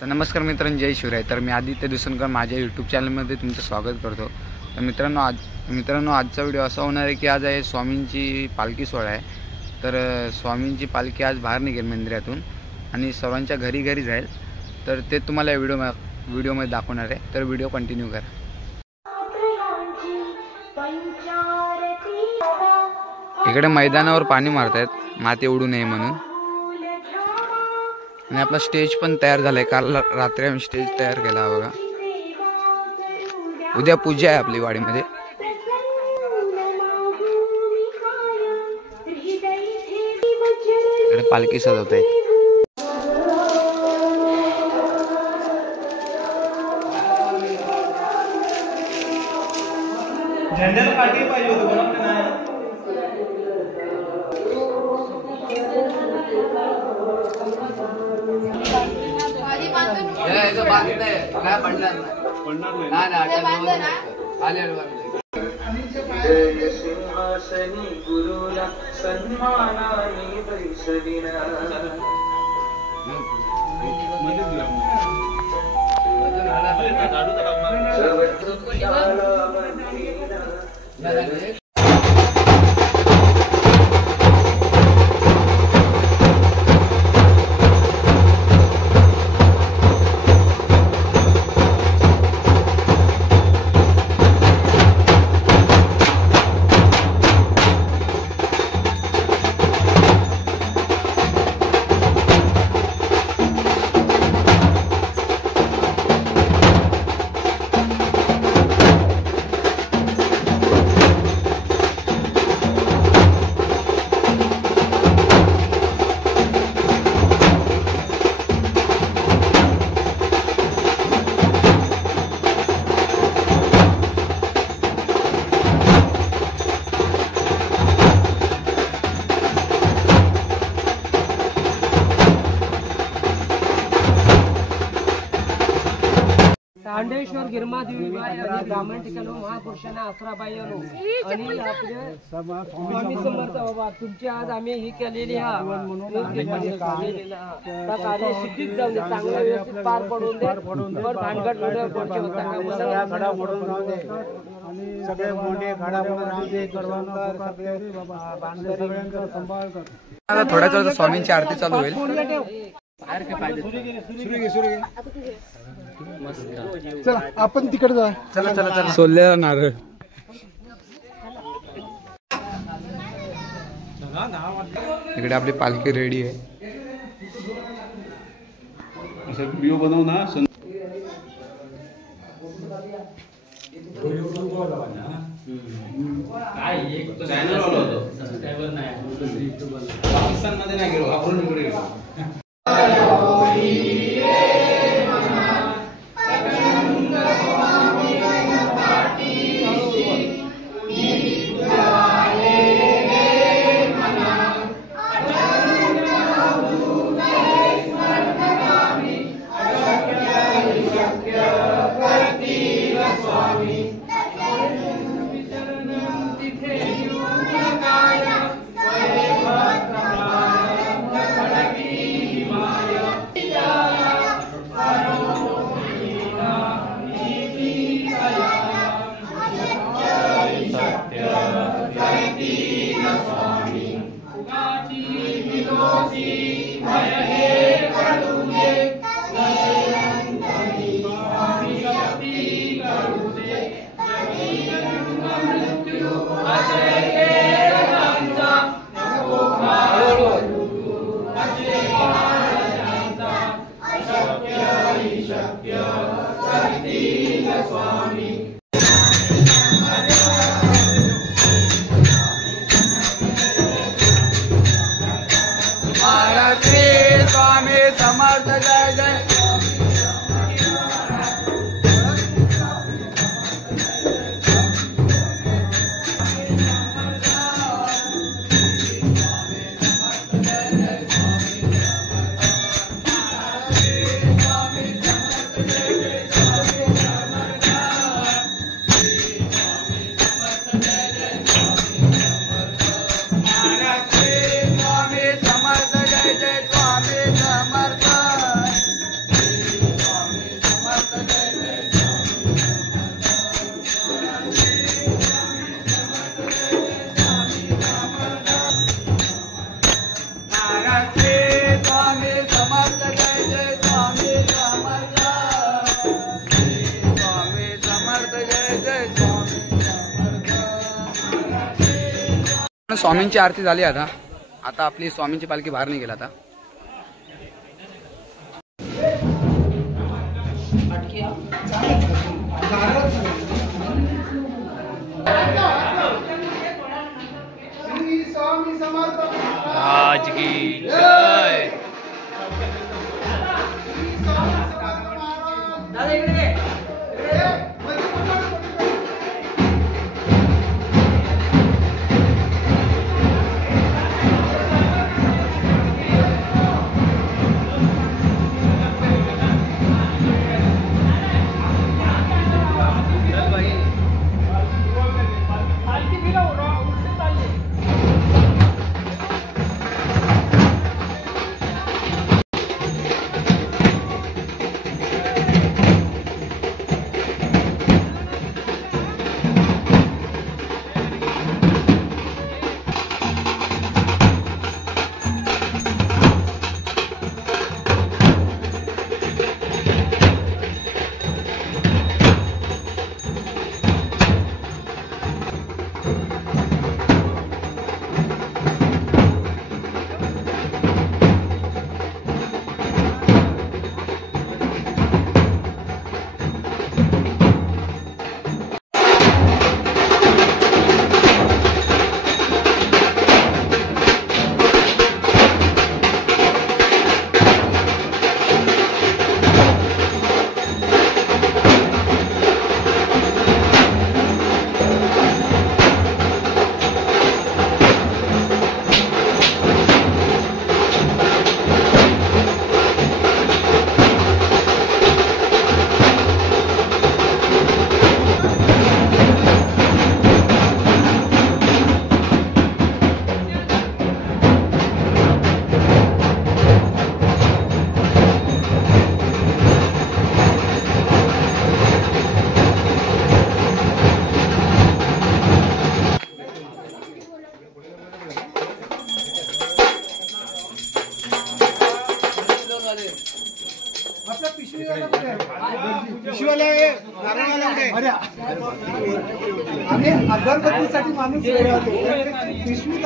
तर नमस्कार मित्रांनो, जय शिवराय। तर मी आदित्य दुसनकर माझ्या यूट्यूब चॅनलमध्ये तुमचं स्वागत करतो। तर मित्रांनो आजचा व्हिडिओ असा होणार आहे की आज आहे स्वामींची पालखी सोहळा आहे। तर स्वामींची पालखी आज बाहेर निघेल मंदिरातून आणि सर्वांच्या घरी घरी जाईल। तर ते तुम्हाला व्हिडिओमध्ये दाखवणार आहे। तर व्हिडिओ कंटिन्यू करा। इकडे मैदानावर पाणी मारतायत माती उडू नये म्हणून, आणि आपला स्टेज पण तयार झालाय। काल रात्री आम्ही स्टेज तयार केला बघा। उद्या पूजा आहे आपली वाडीमध्ये। इकडे पालखी सजवतायत। झेंड्याला काठी पाहिजे होती पण नाही। जय सिंहासनी गुरुला सन्मानाने बैसविना तांडेश्वर गिरमा देवी ब्राह्मण ठिकाणो महापुरुषांना आसरा पाहिजेनो आणि आपले स्वामी समर्थ बाबा तुमची आज आम्ही ही केलेली कार्य सिद्धीत जाऊन दे, चांगलं व्यवस्थित पार पडून दे। भानगड आणि सगळे मोठे खाडा राहते आता थोड्याच वेळात स्वामींची आरती चालू होईल। चला आपण तिकडे जा। चला चला चला। सोललेला नारळ इकडे आपली पालखी रेडी आहे। असं व्हिडिओ बनव ना। पाकिस्तान मध्ये नाही गेलो, आपण इकडे गेलो। स्वामी समर्थ जय जय। स्वामींची आरती झाली आता आपली स्वामींची पालखी बाहेर निघेल आता. आज की जय. अगरबत्तीसाठी माणूस पिशवी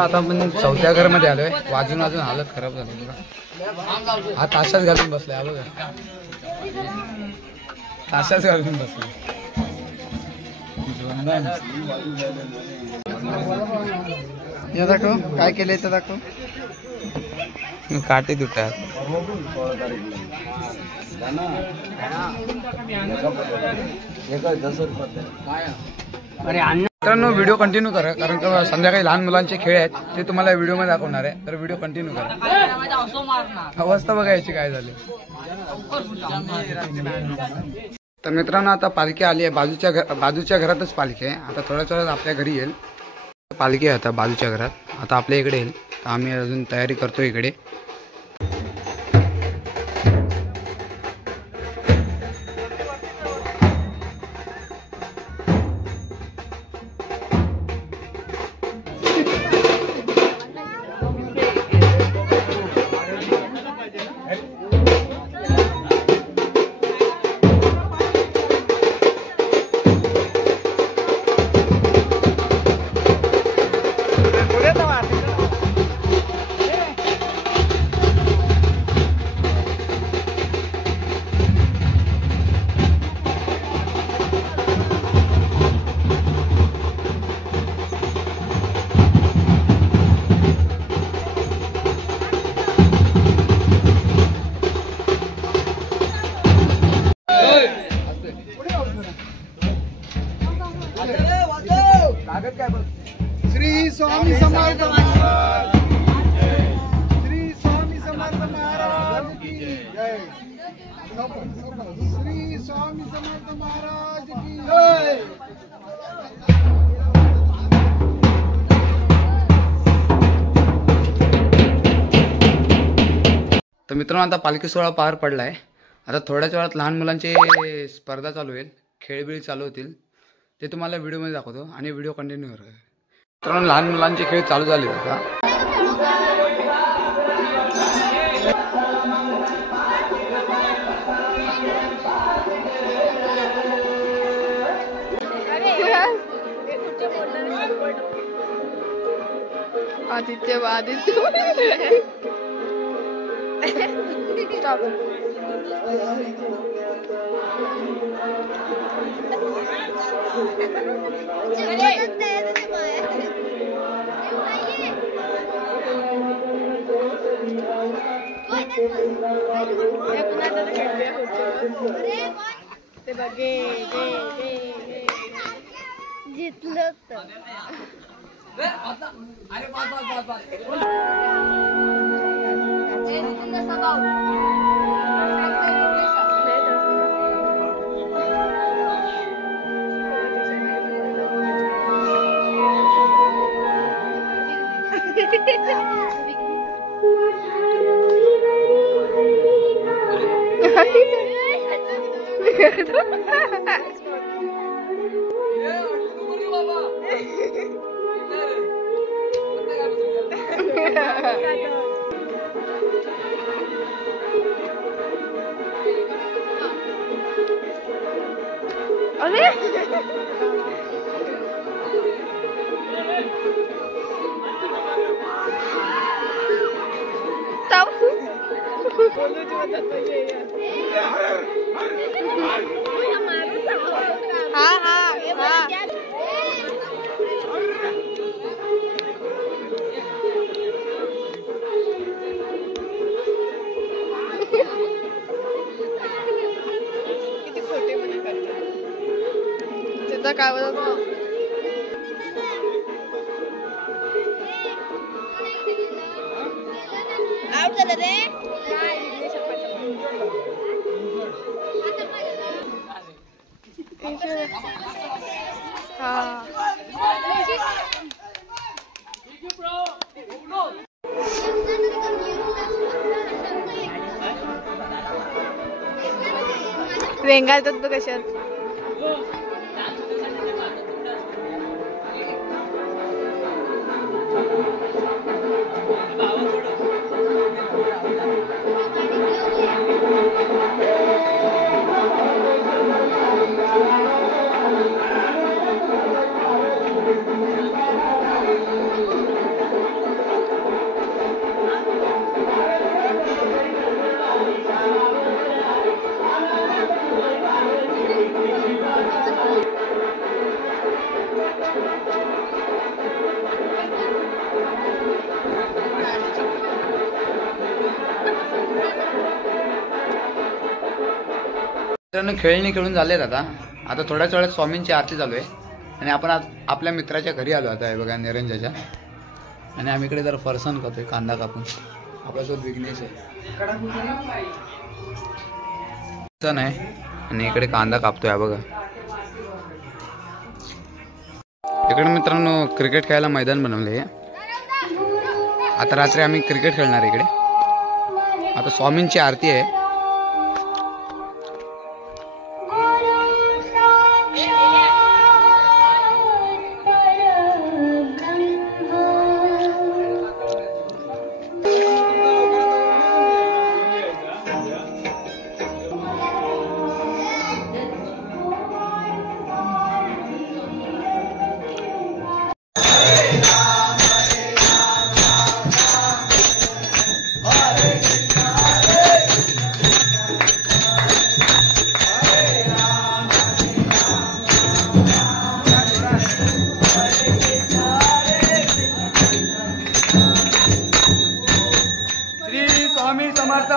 आता आपण चौथ्या घरमध्ये आलोय. वाजून हालत खराब झाली बघा. हा ताशाच घालून बसलाय बघा. ताशाच घालून बसलाय. हे दाखव काय केलंय तर दाखव. काटे तुटतात. मित्रांनो व्हिडिओ कंटिन्यू करा कारण का संध्याकाळी लहान मुलांचे खेळ आहेत ते तुम्हाला व्हिडिओ मध्ये दाखवणार आहे. तर व्हिडिओ कंटिन्यू करा. अवस्था बघायची काय झाली. तर मित्रांनो आता पालखी आली आहे. बाजूच्या घरातच पालखी आहे. आता थोड्याच वेळात आपल्या घरी येईल. पालखी आहे आता बाजूच्या घरात. आता आपल्या इकडे येईल. तर आम्ही अजून तयारी करतो इकडे. श्री स्वामी समर्थ महाराज श्री स्वामी समर्थ महाराज की जय श्री स्वामी समर्थ महाराज की जय तर मित्रांनो आता पालखी सोहळा पार पडलाय. आता थोड्याच वेळात लहान मुलांची स्पर्धा चालू होईल, खेळबिळी चालू होतील. ते तुम्हाला व्हिडिओमध्ये दाखवतो आणि व्हिडिओ कंटिन्यू करा. मित्रांनो लहान मुलांचे खेळ चालू झाले आता. आदित्य Stop. जितलं तर अरे किती खोटे म्हणे करतात. त्याचा काय बोलत आउट झालं रे. रेंगाळतात बघ कशात. मित्रांनो खेळणी खेळून झालेत आता. आता थोड्याच वेळात स्वामींची आरती चालू आहे आणि आपण आज आपल्या मित्राच्या घरी आलो आता. आहे बघा निरंजनच्या. आणि आम्ही इकडे जरा फरसाण खातोय कांदा कापून. आपल्यासोबत विघ्नेश आहे आणि इकडे कांदा कापतोय बघा. इकडे मित्रांनो क्रिकेट खेळायला मैदान बनवले. आता रात्री आम्ही क्रिकेट खेळणार इकडे. आता स्वामींची आरती आहे.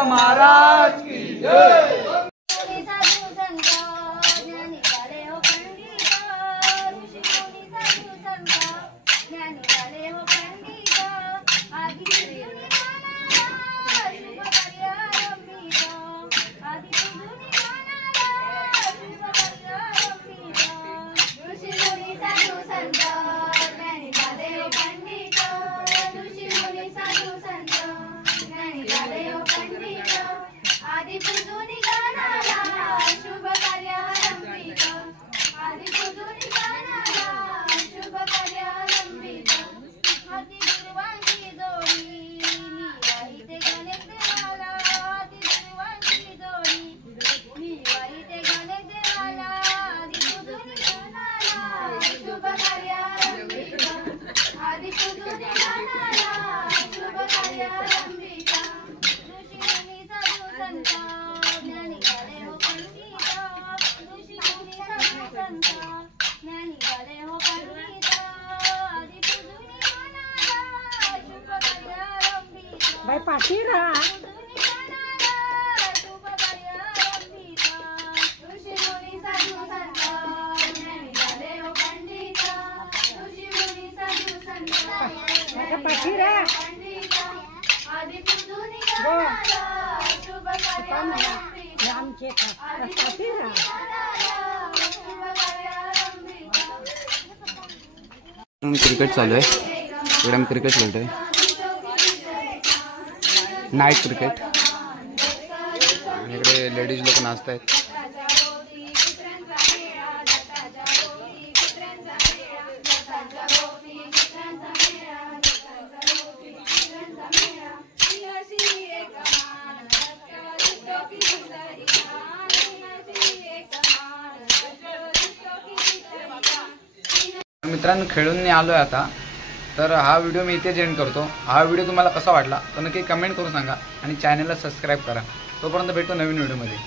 महाराज की जय। पाठी राहा. पाठी राहा. क्रिकेट चालू आहे. इकडे आम्ही क्रिकेट खेळतोय. Night cricket. आणि इकडे लेडीज लोक नाचत आहेत. मित्रांनो खेळून आलोय आता. तर हा व्हिडिओ मी इथेच एंड करतो. हा व्हिडिओ तुम्हाला कसा वाटला तर नक्की कमेंट करून सांगा आणि चॅनलला सबस्क्राईब करा. तोपर्यंत भेटू नवीन व्हिडिओमध्ये.